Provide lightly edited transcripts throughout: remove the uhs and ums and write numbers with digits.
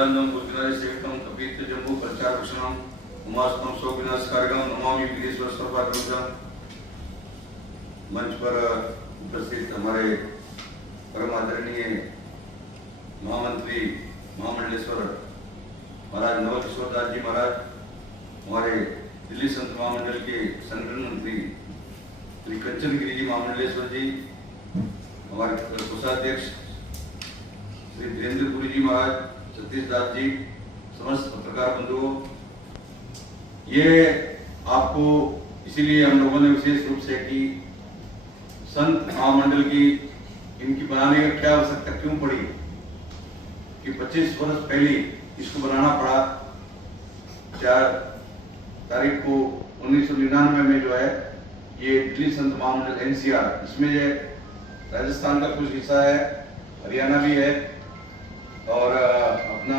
वेदांतम गुरुनाथ सेवितम कपित जम्बू प्रचार भूषणम उमास्तम शोक विनाशकारकम नमामि विघ्नेश्वर सर्वपात्रम। मंच पर उपस्थित हमारे परम आदरणीय महामंत्री महामंडलेश्वर महाराज नवल किशोर दास जी महाराज, हमारे दिल्ली संत महामंडल के संगठन मंत्री श्री कंचन गिरी जी महामंडलेश्वर जी, हमारे कोषाध्यक्ष श्री वीरेंद्रपुरी जी महाराज, सतीश दास जी, समस्त पत्रकार बंधुओं, ये आपको इसीलिए हम लोगों ने विशेष रूप से कि संत महामंडल की इनकी बनाने का क्या आवश्यकता क्यों पड़ी कि 25 वर्ष पहले इसको बनाना पड़ा। 4 तारीख को 1999 में जो है ये दिल्ली संत महामंडल एनसीआर, इसमें ये राजस्थान का कुछ हिस्सा है, हरियाणा भी है और अपना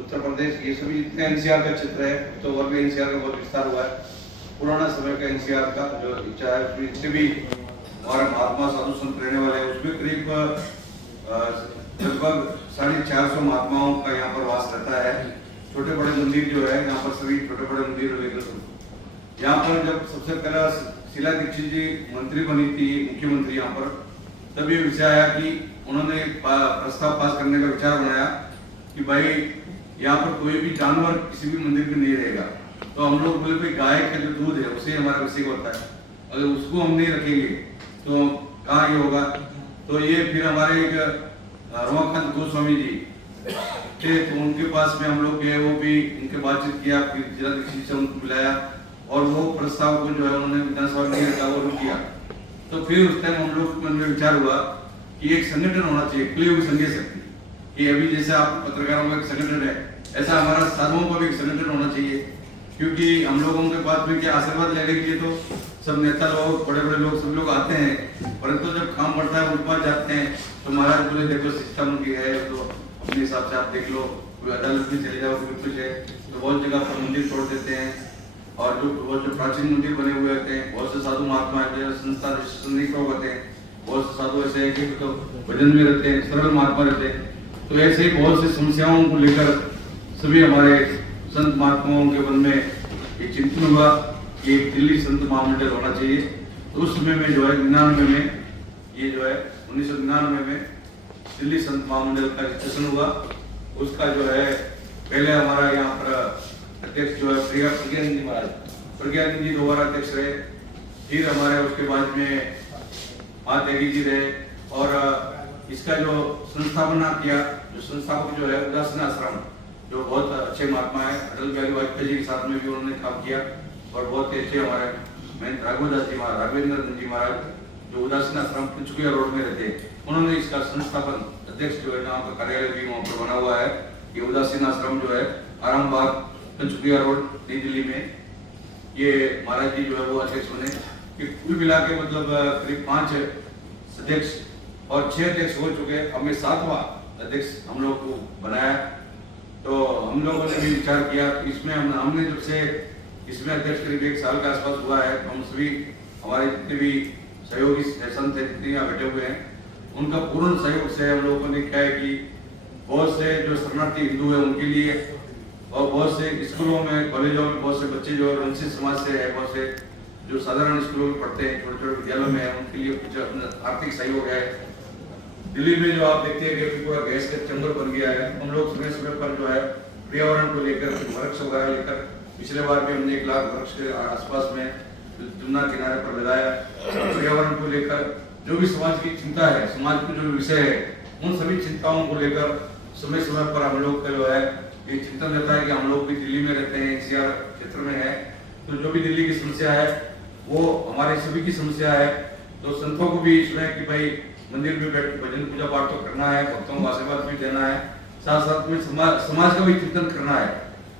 उत्तर प्रदेश, ये सभी जितने एनसीआर का क्षेत्र है तो और भी एनसीआर का बहुत विस्तार हुआ है। पुराना समय का एनसीआर का जो इच्छा है उसमें इससे भी हमारा महात्मा साधु संत रहने वाले हैं, उसमें करीब लगभग 450 महात्माओं का यहाँ पर वास रहता है। छोटे बड़े मंदिर जो है यहाँ पर सभी छोटे बड़े मंदिर लेकर यहाँ पर जब सबसे पहला शीला दीक्षित जी मंत्री बनी थी, मुख्यमंत्री यहाँ पर, तब ये विषय आया कि उन्होंने प्रस्ताव पास करने का विचार बनाया कि भाई यहाँ पर कोई भी जानवर किसी भी मंदिर में नहीं रहेगा। तो हम लोग बोले भाई गाय का जो दूध है उसे हमारा अभिषेक होता है, अगर उसको हम नहीं रखेंगे तो कहाँ ये होगा। तो ये फिर हमारे एक रमाकांत गोस्वामी जी थे, तो उनके पास में हम लोग गए, वो भी उनके बातचीत किया, फिर जिला दीक्षित से उनको बुलाया और वो प्रस्ताव को जो है उन्होंने विधानसभा में नहीं रखा, वो रुक किया। तो फिर उस टाइम हम लोग के मन में विचार हुआ कि एक संगठन होना चाहिए, खुली हुई संघीय शक्ति, कि अभी जैसे आप पत्रकारों का एक संगठन है ऐसा हमारा साधुओं का भी एक संगठन होना चाहिए। क्योंकि हम लोगों के पास में क्या आशीर्वाद लेने के लिए तो सब नेता लोग, बड़े बड़े लोग, सब लोग आते हैं, परंतु जब काम बढ़ता है उनके पास जाते हैं तो महाराज बोले देखो सिस्टम उनकी है तो अपने हिसाब से आप देख लो, कोई अदालत में चले जाओ, कोई कुछ है, तो बहुत जगह पर मंदिर छोड़ देते हैं। और जो प्राचीन मंदिर बने हुए होते हैं, बहुत से साधु महात्मा संस्था होते हैं, बहुत से साधु ऐसे हैं कि तो भजन में रहते हैं, सरल महात्मा रहते हैं। तो ऐसे ही बहुत सी समस्याओं को लेकर सभी हमारे संत महात्माओं के मन में एक चिंतन हुआ कि एक दिल्ली संत महामंडल होना चाहिए। तो उस समय में जो है 99 में ये जो है 1999 में दिल्ली संत महामंडल का रजिस्ट्रेशन हुआ। उसका जो है पहले हमारा यहाँ पर अध्यक्ष जो है प्रज्ञानंद जी महाराज, प्रज्ञानंद जी दोबारा अध्यक्ष रहे, फिर हमारे उसके बाद में महात्यागी जी रहे और इसका जो संस्थापना किया, जो संस्थापक जो है उदासीन आश्रम, जो बहुत अच्छे महात्मा है, अटल बिहारी वाजपेयी जी के साथ में भी उन्होंने काम किया और बहुत ही अच्छे हमारे राघवेंद्र जी महाराज, राघवेंद्र जी महाराज जो उदासीन आश्रम पंचकुला रोड में रहते हैं, उन्होंने इसका संस्थापन अध्यक्ष जो है यहाँ का कार्यालय भी वहाँ पर बना हुआ है। ये उदासीन आश्रम जो है आरामबाग पंचकुला रोड नई दिल्ली में, ये महाराज जी जो है वो अध्यक्ष बने। कि कुल मिला के मतलब करीब 5 अध्यक्ष और 6 अध्यक्ष हो चुके, हमें 7वां अध्यक्ष हम लोग को बनाया। तो हम लोगों ने भी विचार किया कि इसमें हमने जब से इसमें अध्यक्ष करीब 1 साल के आसपास हुआ है, तो हम सभी हमारे जितने भी सहयोगी संत है जितने यहाँ बैठे हुए हैं, उनका पूर्ण सहयोग से हम लोगों ने क्या है कि बहुत से जो शरणार्थी हिंदू है उनके लिए और बहुत से स्कूलों में, कॉलेजों में बहुत से बच्चे जो वंचित समाज से है, बहुत से जो साधारण स्कूलों में पढ़ते हैं, छोटे छोटे विद्यालयों में है, उनके लिए कुछ आर्थिक सहयोग है। दिल्ली में जो आप देखते हैं कि पूरा गैस का चैम्बर बन गया है, हम लोग समय समय पर जो है पर्यावरण को लेकर वृक्ष वगैरह लेकर, पिछले बार भी हमने 1 लाख वृक्ष के आसपास में जुन्ना किनारे पर लगाया। पर्यावरण को लेकर जो भी समाज की चिंता है, समाज के जो विषय है, उन सभी चिंताओं को लेकर समय समय पर हम लोग का जो है ये चिंतन रहता है कि हम लोग भी दिल्ली में रहते हैं, एनसीआर क्षेत्र में है, तो जो भी दिल्ली की समस्या है वो हमारे सभी की समस्या है। तो संतों को भी इसमें कि भाई मंदिर में बैठ भजन पूजा पाठ तो करना है, भक्तों को आशीर्वाद भी देना है, साथ साथ में समाज का भी चिंतन करना है।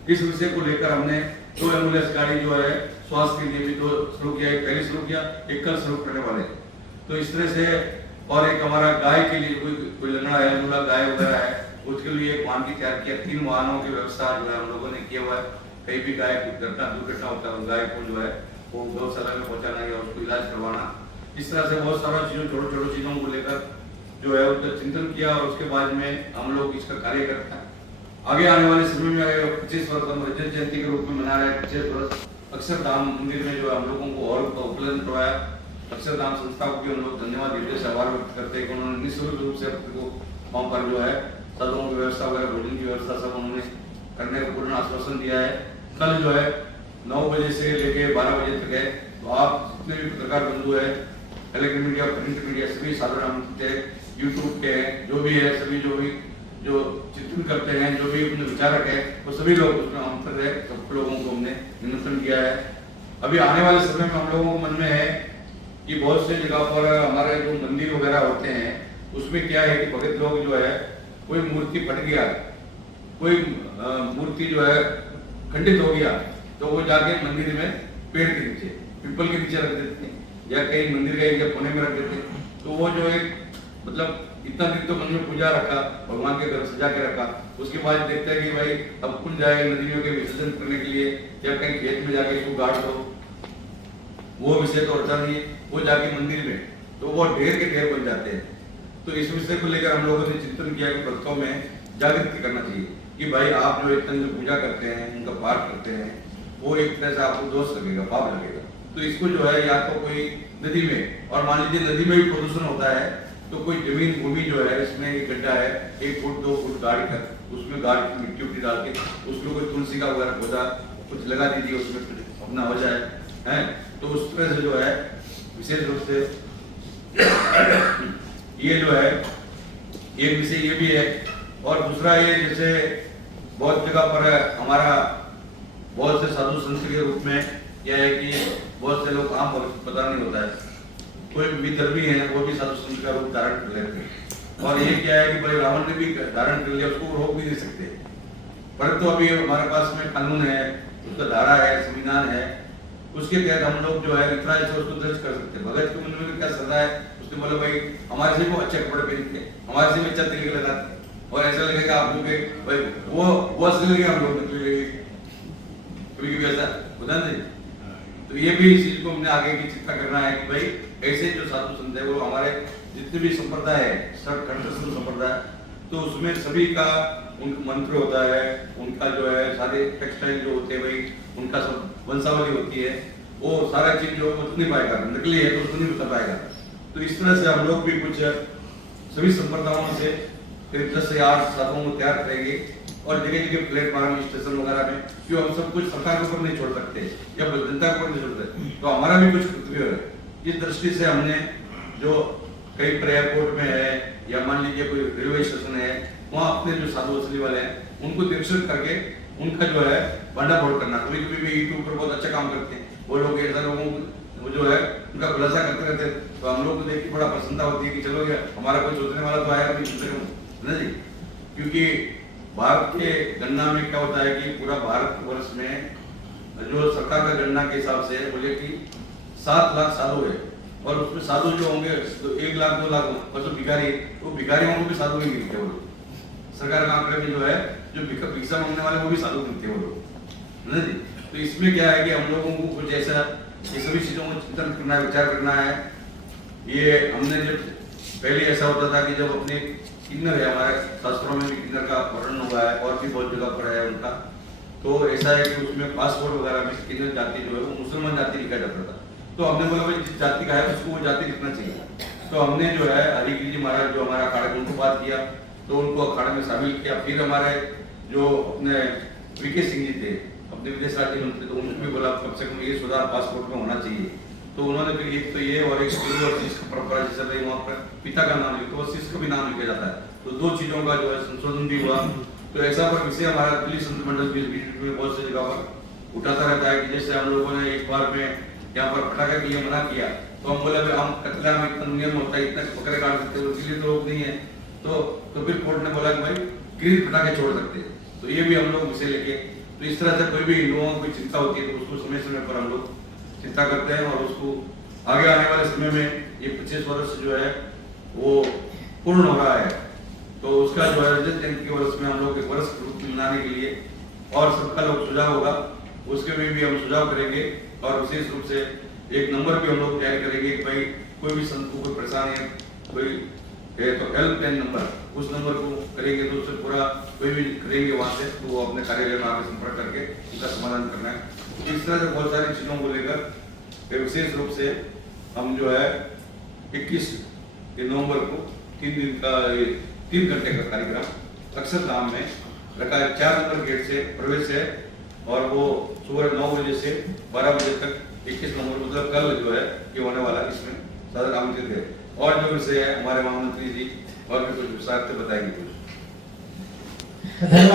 इस विषय को लेकर हमने 2 एम्बुलेंस गाड़ी जो है स्वास्थ्य के लिए भी 2 शुरू किया, एक पहले शुरू किया, एक कल शुरू करने वाले। तो इस तरह से और एक हमारा गाय के लिए कोई लंगड़ा है, दूल्हा गाय वगैरह है, उसके लिए एक वाहन की तैयार किया। 3 वाहनों की व्यवस्था जो है हम लोगों ने किया हुआ है। कहीं भी गाय दुर्घटना होता है, गाय को जो है वो गौशाला में पहुंचाना या उसको इलाज करवाना, इस तरह से बहुत सारा चीजों, छोटे छोटे चीजों को लेकर जो है उसका चिंतन किया और उसके बाद में हम लोग इसका कार्य करते हैं। आगे आने वाले समय में 25 वर्ष हम रजत जयंती के रूप में मना रहे हैं। 25 वर्ष अक्षरधाम मंदिर में जो हम लोगों को और उपलब्ध करवाया, अक्षरधाम संस्था को भी हम लोग धन्यवाद देते हैं, आभार व्यक्त करते हैं कि उन्होंने निःशुल्क रूप से अपने को वहाँ पर जो है साधुओं की व्यवस्था वगैरह, भोजन की व्यवस्था सब उन्होंने करने का पूर्ण आश्वासन दिया है। कल जो है 9 बजे से लेके 12 बजे तक है, तो आप जितने भी पत्रकार बंधु है, इलेक्ट्रॉनिक मीडिया, प्रिंट मीडिया, सभी साधारण यूट्यूब के जो भी है, सभी जो चिंतन करते हैं, जो भी अपने विचारक है, वो सभी लोग उसमें आमंत्रित है। सब लोगों को हमने निमंत्रण किया है। अभी आने वाले समय में हम लोगों को मन में है कि बहुत से जगह पर हमारे जो मंदिर वगैरह होते हैं उसमें क्या है कि भगत लोग जो है, कोई मूर्ति फट गया, कोई मूर्ति जो है खंडित हो गया, तो वो जाके मंदिर में पेड़ के नीचे, पीपल के नीचे रख देते हैं, या कहीं मंदिर का एक कोने में रख देते हैं। तो वो जो एक मतलब इतना दिन तो मन में पूजा रखा, भगवान के घर सजा के रखा, उसके बाद देखते हैं कि भाई अब कुल जाए नदियों के विसर्जन करने के लिए, या कहीं खेत में जाके इसको गाड़ दो, वो विषय तो होता नहीं है। वो जाके मंदिर में तो वो ढेर के ढेर बन जाते हैं। तो इस विषय को लेकर हम लोगों ने चिंतन किया कि भक्तों में जागृति करना चाहिए कि भाई आप जो इतना जो पूजा करते हैं, उनका पाठ करते हैं, वो एक तरह से आपको दोष लगेगा, पाप लगेगा। तो इसको जो है या तो कोई नदी में, और मान लीजिए नदी में भी प्रदूषण होता है, तो कोई जमीन भूमि जो है इसमें एक गड्ढा है 1 फुट 2 फुट गाड़ कर, उसमें गाड़ की मिट्टी उट्टी डाल के उसमें कोई तुलसी का वगैरह पौधा कुछ लगा दीजिए, उसमें कुछ अपना हो जाए है। तो उस तरह से जो है विशेष रूप से ये जो है एक विषय ये भी है। और दूसरा ये जैसे बहुत जगह पर हमारा बहुत से साधु संत के रूप में क्या है कि बहुत से लोग आम पता नहीं होता है, कोई विधर्मी है वो भी साधु संत का रूप धारण कर लेते हैं। और ये क्या है कि भाई रावण ने भी धारण कर लिया, उसको रोक भी नहीं सकते। परंतु अभी हमारे पास में कानून है, उसका धारा है, संविधान है, उसके तहत हम लोग जो है इतना ऐसे उसको दर्ज कर सकते हैं। भगत के मन में क्या श्रद्धा है, उसने बोला भाई हमारे से वो अच्छे कपड़े पहनते, हमारे से अच्छा तिलक लगाते, और ऐसा लगेगा आप लोग भाई वो असली लगेगा, हम लोग नकली लगेगी, कभी कभी ऐसा होता नहीं। तो ये भी इस चीज को हमने आगे की चिंता करना है कि भाई ऐसे जो साधु संत है वो हमारे जितने भी संप्रदाय है, सब कंठस्थ संप्रदाय, तो उसमें सभी का उनका मंत्र होता है, उनका जो है सारे टेक्सटाइल जो होते हैं भाई उनका सब वंशावली होती है, वो सारा चीज जो बता नहीं पाएगा, नकली है तो उसको नहीं बता पाएगा। तो इस तरह से हम लोग भी कुछ सभी संप्रदायों से करीब 10 से 8 साधुओं को तैयार करेंगे, और जगह जगह प्लेटफॉर्म स्टेशन वगैरह में, क्यों हम सब कुछ सरकार के ऊपर नहीं छोड़ सकते या जनता के ऊपर नहीं छोड़ सकते, तो हमारा भी कुछ कर्तव्य है। इस दृष्टि से हमने जो कहीं पर एयरपोर्ट में है या मान लीजिए कोई रेलवे स्टेशन है, वहाँ अपने जो साधु असली वाले हैं उनको दीक्षित करके उनका जो है भंडाफोड़ करना। कभी कभी भी यूट्यूब पर बहुत अच्छा काम करते हैं वो लोग, ऐसा लोगों को जो है उनका खुलासा करते रहते हैं, तो हम लोग को देख के बड़ा प्रसन्नता होती है कि चलो यार हमारा कोई सोचने वाला तो आया ना जी। क्योंकि भारत के गणना में क्या होता है कि पूरा भारत वर्ष में जो सरकार का गणना के हिसाब से बोले कि 7 लाख साधु है, और उसमें साधु जो होंगे तो 1 लाख 2 लाख, और जो भिखारी, वो भिखारियों को भी साधु नहीं मिलते वो लोग। सरकार का आंकड़े में जो है जो भिक्षा मांगने वाले वो भी साधु मिलते वो लोग ना जी। तो इसमें क्या है कि हम लोगों को कुछ ऐसा ये सभी चीजों को चिंतन करना है, विचार करना है। ये हमने जब पहले ऐसा होता था कि जब अपने किन्नर है, हमारे शास्त्रों में भी किन्नर का वर्णन हुआ है और भी बहुत जगह पर है उनका, तो ऐसा है कि उसमें पासपोर्ट वगैरह में किन्नर जाति जो है वो मुसलमान जाति लिखा जाता था। तो हमने बोला भाई जिस जाति का है उसको वो जाति लिखना चाहिए। तो हमने जो है हरिगिरी जी महाराज जो हमारा अखाड़े में उनको बात किया, तो उनको अखाड़े में शामिल किया। फिर हमारे जो अपने वीके सिंह जी थे अपने विदेश राज्य मंत्री, तो उनको भी बोला कम से कम ये सुधार पासपोर्ट में होना चाहिए। तो उन्होंने फिर एक तो ये और एक शिष्य का परंपरा जैसे भाई वहाँ पर पिता का नाम लिखो और शिष्य का भी नाम लिखा जाता है, तो 2 चीजों का जो है संशोधन भी हुआ। तो ऐसा पर विषय हमारा दिल्ली संत मंडल में बहुत सी जगह पर उठाता रहता है कि जैसे हम लोगों ने एक बार में यहाँ पर पटाखे के लिए मना किया, तो हम बोले हम कतला में इतना नियम होता है, इतना बकरे काट सकते हो, इसलिए तो लोग नहीं है। तो फिर कोर्ट ने बोला कि भाई ग्रीन पटाखे छोड़ सकते हैं। तो ये भी हम लोग विषय लेके, तो इस तरह से कोई भी हिंदुओं को चिंता होती है तो उसको समय समय पर हम लोग चिंता करते हैं, और उसको आगे आने वाले समय में ये 25 वर्ष जो है वो पूर्ण हो रहा है, तो उसका जो है रजत जयंती के वर्ष में हम लोग एक वर्ष मनाने के लिए और सबका लोग सुझाव होगा उसके में भी हम सुझाव करेंगे, और विशेष रूप से एक नंबर भी हम लोग तैयार करेंगे कि भाई कोई भी संत को कोई परेशानी है, कोई है तो हेल्पलाइन नंबर उस नंबर को करेंगे तो उससे पूरा कोई भी करेंगे वहाँ से तो वो अपने कार्यालय में आकर संपर्क करके उनका समाधान करना है। इस तरह से बहुत सारी चीज़ों को लेकर विशेष रूप से हम जो है 21 नवंबर को 3 घंटे का कार्यक्रम अक्षरधाम में रखा है। 4 नंबर गेट से प्रवेश है और वो सुबह 9 बजे से 12 बजे तक 21 नवंबर मतलब कल जो है ये होने वाला इसमें सदर आमंत्रित है। और जो विषय है हमारे महामंत्री जी और भी कुछ विस्तार से बताएंगे कुछ।